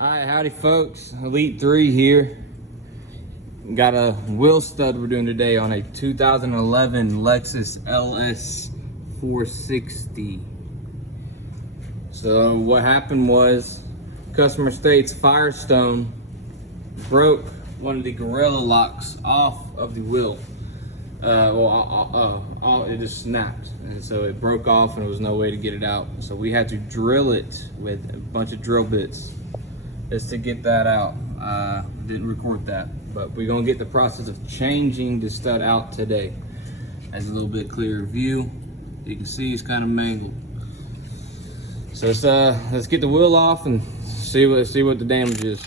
Alright, howdy folks, Elite 3 here. Got a wheel stud we're doing today on a 2011 Lexus LS460. So what happened was, customer states Firestone broke one of the Gorilla locks off of the wheel. It just snapped, and so it broke off and there was no way to get it out. So we had to drill it with a bunch of drill bits just to get that out. Didn't record that, but we're gonna get the process of changing the stud out today. As a little bit clearer view, you can see it's kind of mangled. So let's get the wheel off and see what the damage is.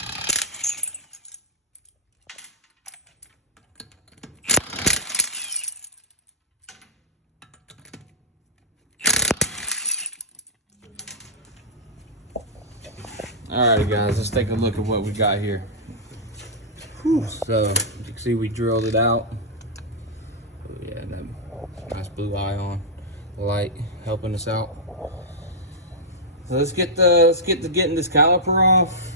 Alright guys, let's take a look at what we got here. Whew. So you can see we drilled it out. Oh, yeah, that nice blue ion light helping us out. So let's get getting this caliper off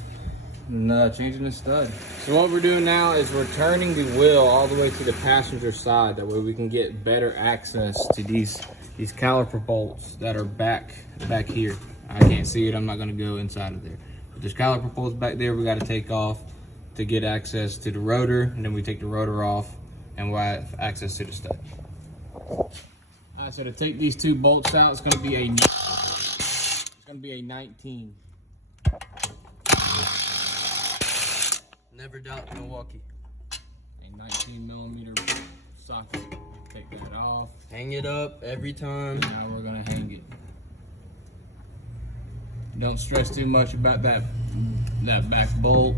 and changing the stud. So what we're doing now is we're turning the wheel all the way to the passenger side. That way we can get better access to these caliper bolts that are back here. I can't see it, I'm not gonna go inside of there. But there's caliper bolts back there we gotta take off to get access to the rotor, and then we take the rotor off and we'll have access to the stud. All right, so to take these two bolts out, it's gonna be a 19. Never doubt Milwaukee. A 19 millimeter socket. Take that off. Hang it up every time. Now we're gonna hang it. Don't stress too much about that back bolt.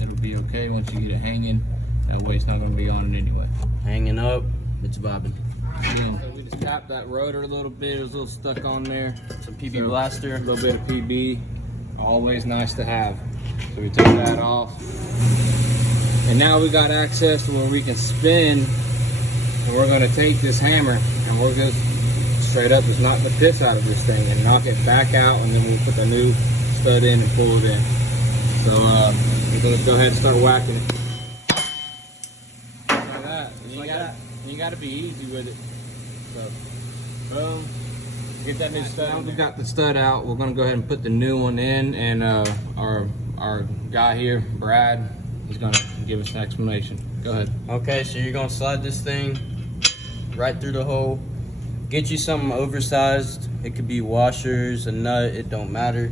It'll be okay once you get it hanging. That way it's not gonna be on it anyway. Hanging up, it's bobbing. Yeah. So we just tapped that rotor a little bit. It was a little stuck on there. Some PB blaster. A little bit of PB. Always nice to have. So we took that off. And now we got access to where we can spin. And we're gonna take this hammer and we're gonna straight up just knock the piss out of this thing and knock it back out, and then we'll put the new stud in and pull it in. So we're gonna go ahead and start whacking it. Like that. You gotta be easy with it. So boom. Get that new stud. Now we got the stud out, we're gonna go ahead and put the new one in, and our guy here, Brad, he's gonna give us an explanation. Go ahead. Okay, so you're gonna slide this thing right through the hole. Get you something oversized. It could be washers, a nut, it don't matter.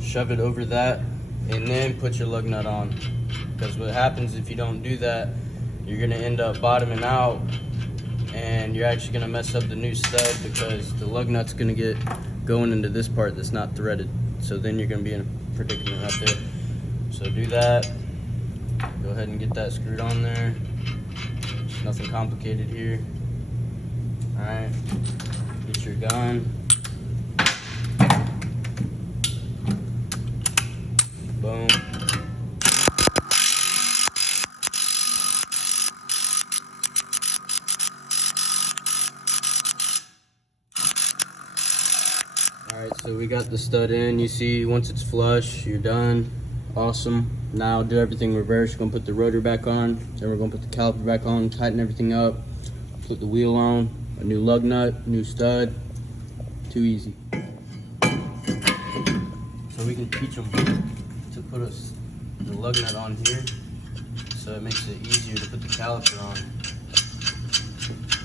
Shove it over that, and then put your lug nut on. Because what happens if you don't do that, you're gonna end up bottoming out, and you're actually gonna mess up the new stud because the lug nut's gonna get going into this part that's not threaded. So then you're gonna be in a predicament right there. So do that. Go ahead and get that screwed on there. There's nothing complicated here. Alright, get your gun. Boom. Alright, so we got the stud in. You see, once it's flush, you're done. Awesome. Now do everything reverse. You're gonna put the rotor back on, then we're gonna put the caliper back on, tighten everything up, put the wheel on. A new lug nut, new stud, too easy. So we can teach them to put the lug nut on here, so it makes it easier to put the caliper on,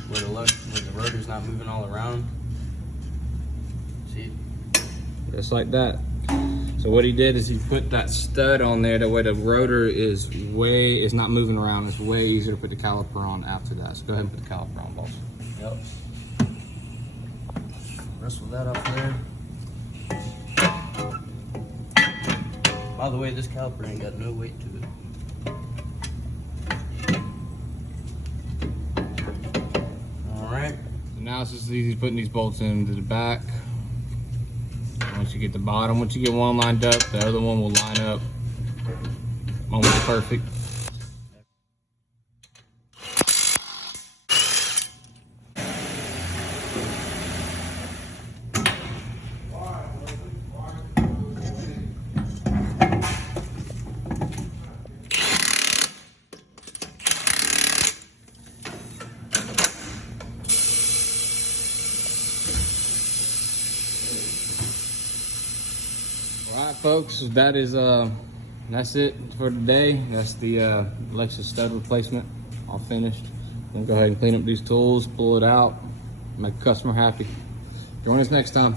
where the rotor's not moving all around. See? Just like that. So what he did is he put that stud on there, that way the rotor is not moving around. It's way easier to put the caliper on after that. So go ahead and put the caliper on, boss. Yep. Wrestle that up there. By the way, this caliper ain't got no weight to it. Alright. So now it's just easy putting these bolts into the back. Once you get the bottom, once you get one lined up, the other one will line up almost perfect. All right, folks, that's it for today. That's the Lexus stud replacement, all finished. I'm gonna go ahead and clean up these tools, pull it out, make the customer happy. Join us next time.